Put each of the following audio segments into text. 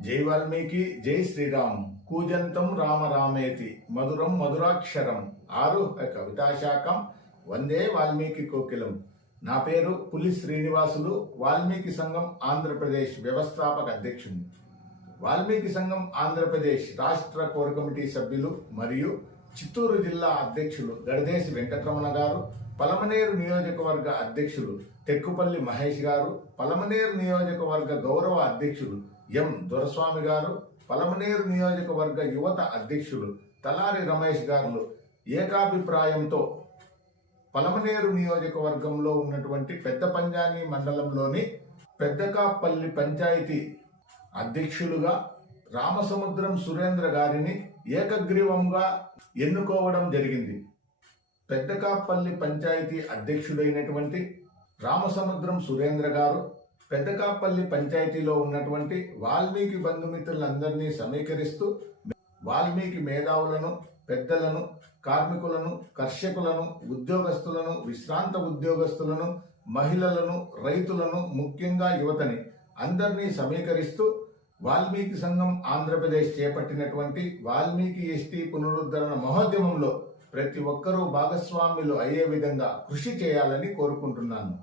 జై వాల్మీకి జై శ్రీరామ్. కూజంతం రామ రామేతి. మధురం మధురాక్షరం. ఆరుహ కవితాశాఖం. వందే వాల్మీకి కోకిలం. నా పేరు పులి శ్రీనివాసులు. వాల్మీకి సంఘం ఆంధ్రప్రదేశ్ వ్యవస్థాపక అధ్యక్షుడు. వాల్మీకి సంఘం ఆంధ్రప్రదేశ్ రాష్ట్ర కోర్ కమిటీ సభ్యులు మరియు చిత్తూరు జిల్లా అధ్యక్షులు గడదేశి వెంకటరమణ గారు. పలమనేరు నియోజకవర్గ అధ్యక్షులు తెక్కుపల్లి మహేష్ గారు పలమనేరు నియోజకవర్గ గౌరవ అధ్యక్షులు ఎం దొరస్వామి గారు పలమనేరు నియోజకవర్గ యువత అధ్యక్షులు తలారి రమేష్ గారు. ఏకాభిప్రాయంతో పలమనేరు నియోజకవర్గంలో ఉన్నటువంటి పెద్ద పంజానీ మండలంలోని పెద్దకాపల్లి పంచాయతీ అధ్యక్షులుగా రామసముద్రం సురేంద్ర గారిని ఏకగ్రీవంగా ఎన్నుకోవడం జరిగింది. పెద్దకాపల్లి పంచాయతీ అధ్యక్షుడైనటువంటి రామసముద్రం సురేంద్ర గారు పెద్దకాపల్లి పంచాయతీలో ఉన్నటువంటి వాల్మీకి బంధుమిత్రులందరినీ సమీకరిస్తూ వాల్మీకి మేధావులను పెద్దలను కార్మికులను కర్షకులను ఉద్యోగస్తులను విశ్రాంత ఉద్యోగస్తులను మహిళలను రైతులను ముఖ్యంగా యువతని అందరినీ సమీకరిస్తూ వాల్మీకి సంఘం ఆంధ్రప్రదేశ్ చేపట్టినటువంటి వాల్మీకి ఎస్టీ పునరుద్ధరణ మహోద్యమంలో ప్రతి ఒక్కరూ భాగస్వాములు అయ్యే విధంగా కృషి చేయాలని కోరుకుంటున్నాను.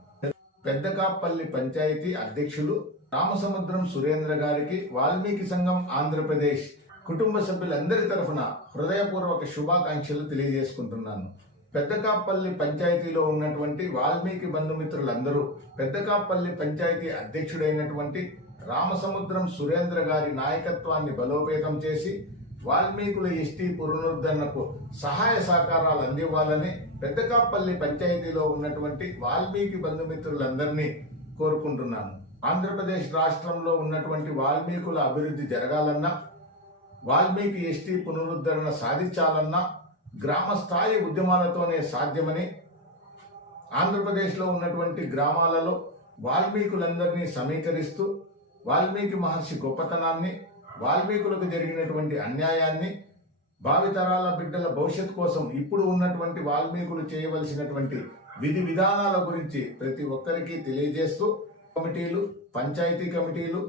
పెద్దకాపల్లి పంచాయతీ అధ్యక్షులు రామసముద్రం సురేంద్ర గారికి వాల్మీకి సంఘం ఆంధ్రప్రదేశ్ కుటుంబ సభ్యులందరి తరఫున హృదయపూర్వక శుభాకాంక్షలు తెలియజేసుకుంటున్నాను. పెద్దకాపల్లి పంచాయతీలో ఉన్నటువంటి వాల్మీకి బంధుమిత్రులందరూ పెద్దకాపల్లి పంచాయతీ అధ్యక్షుడైనటువంటి రామసముద్రం సురేంద్ర గారి నాయకత్వాన్ని బలోపేతం చేసి వాల్మీకుల ఎస్టీ పునరుద్ధరణకు సహాయ సహకారాలు అందివ్వాలని పెద్దకాపల్లి పంచాయతీలో ఉన్నటువంటి వాల్మీకి బంధుమిత్రులందరినీ కోరుకుంటున్నాను. ఆంధ్రప్రదేశ్ రాష్ట్రంలో ఉన్నటువంటి వాల్మీకుల అభివృద్ధి జరగాలన్నా వాల్మీకి ఎస్టీ పునరుద్ధరణ సాధించాలన్నా గ్రామ స్థాయి ఉద్యమాలతోనే సాధ్యమని ఆంధ్రప్రదేశ్లో ఉన్నటువంటి గ్రామాలలో వాల్మీకులందరినీ సమీకరిస్తూ వాల్మీకి మహర్షి గొప్పతనాన్ని వాల్మీకులకు జరిగినటువంటి అన్యాయాన్ని భావితరాల బిడ్డల భవిష్యత్ కోసం ఇప్పుడు ఉన్నటువంటి వాల్మీకులు చేయవలసినటువంటి విధి విధానాల గురించి ప్రతి ఒక్కరికి తెలియజేస్తూ కమిటీలు పంచాయతీ కమిటీలు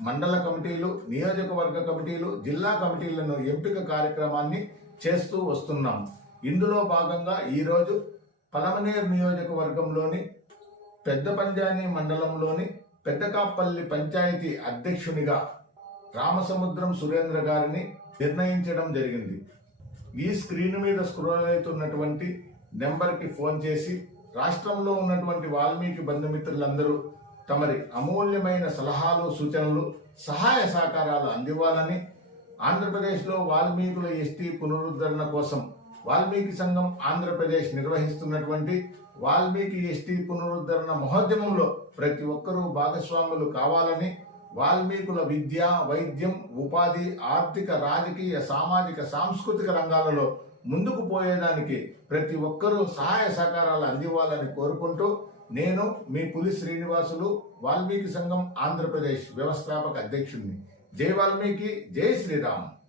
మండల కమిటీలు నియోజకవర్గ కమిటీలు జిల్లా కమిటీలను ఎంపిక కార్యక్రమాన్ని చేస్తూ వస్తున్నాం. ఇందులో భాగంగా ఈరోజు పలమనేరు నియోజకవర్గంలోని పెద్ద పంజాని మండలంలోని పెద్దకాపల్లి పంచాయతీ అధ్యక్షునిగా రామసముద్రం సురేంద్ర గారిని నిర్ణయించడం జరిగింది. ఈ స్క్రీన్ మీద స్క్రోల్ అవుతున్నటువంటి నెంబర్కి ఫోన్ చేసి రాష్ట్రంలో ఉన్నటువంటి వాల్మీకి బంధుమిత్రులందరూ తమరి అమూల్యమైన సలహాలు సూచనలు సహాయ సహకారాలు అందివ్వాలని ఆంధ్రప్రదేశ్లో వాల్మీకుల ఎస్టీ పునరుద్ధరణ కోసం వాల్మీకి సంఘం ఆంధ్రప్రదేశ్ నిర్వహిస్తున్నటువంటి వాల్మీకి ఎస్టీ పునరుద్ధరణ మహోద్యమంలో ప్రతి ఒక్కరూ భాగస్వాములు కావాలని వాల్మీకుల విద్య వైద్యం ఉపాధి ఆర్థిక రాజకీయ సామాజిక సాంస్కృతిక రంగాలలో ముందుకు పోయేదానికి ప్రతి ఒక్కరూ సహాయ సహకారాలు అందివ్వాలని కోరుకుంటూ నేను మీ పులి శ్రీనివాసులు వాల్మీకి సంఘం ఆంధ్రప్రదేశ్ వ్యవస్థాపక అధ్యక్షుడిని. జై వాల్మీకి జై శ్రీరామ్.